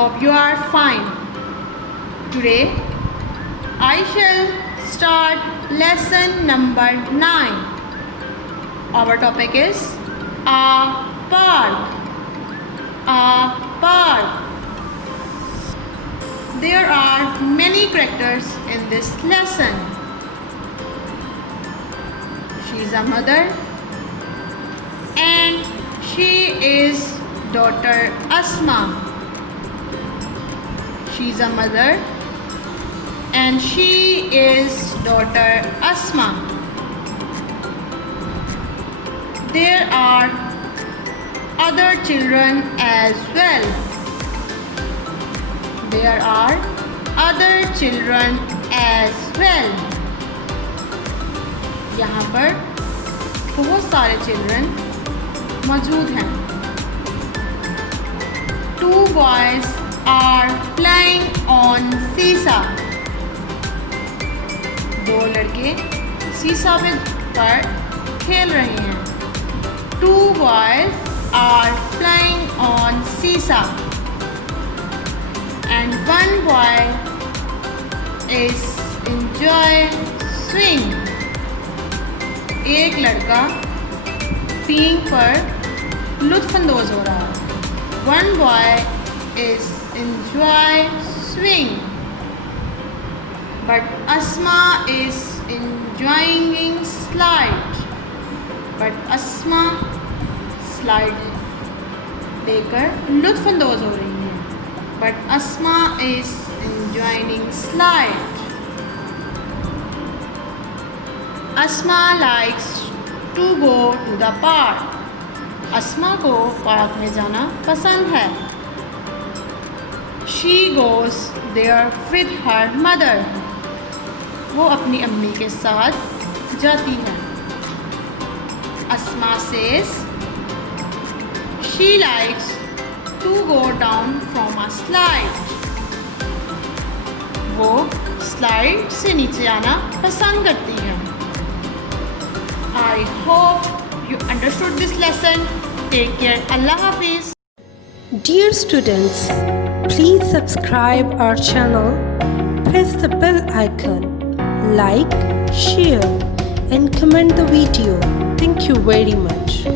Hope you are fine. Today I shall start lesson number 9. Our topic is a park. A park. There are many characters in this lesson. She is a mother and she is daughter Asma. She is a mother and she is daughter Asma. There are other children as well. There are other children as well. यहाँ पर बहुत सारे children मौजूद हैं. Two boys are playing on seesaw. दो लड़के सीसा पर खेल रहे हैं. Two boys are playing on seesaw. And one boy is enjoying swing. एक लड़का स्विंग पर लुत्फ़अंदोज़ हो रहा है. One boy is enjoying swing, but Asma is enjoying slide. But Asma slide लेकर लुत्फ़अंदोज़ हो रही है. But Asma is enjoying slide. Asma likes to go to the park. Asma को पार्क में जाना पसंद है. She goes there with her mother. वो अपनी अम्मी के साथ जाती है. Asma says she likes to go down from a slide. वो स्लाइड से नीचे आना पसंद करती है. I hope you understood this lesson. Take care. Allah Hafiz. Dear students, please subscribe our channel, press the bell icon, like, share and comment the video. Thank you very much.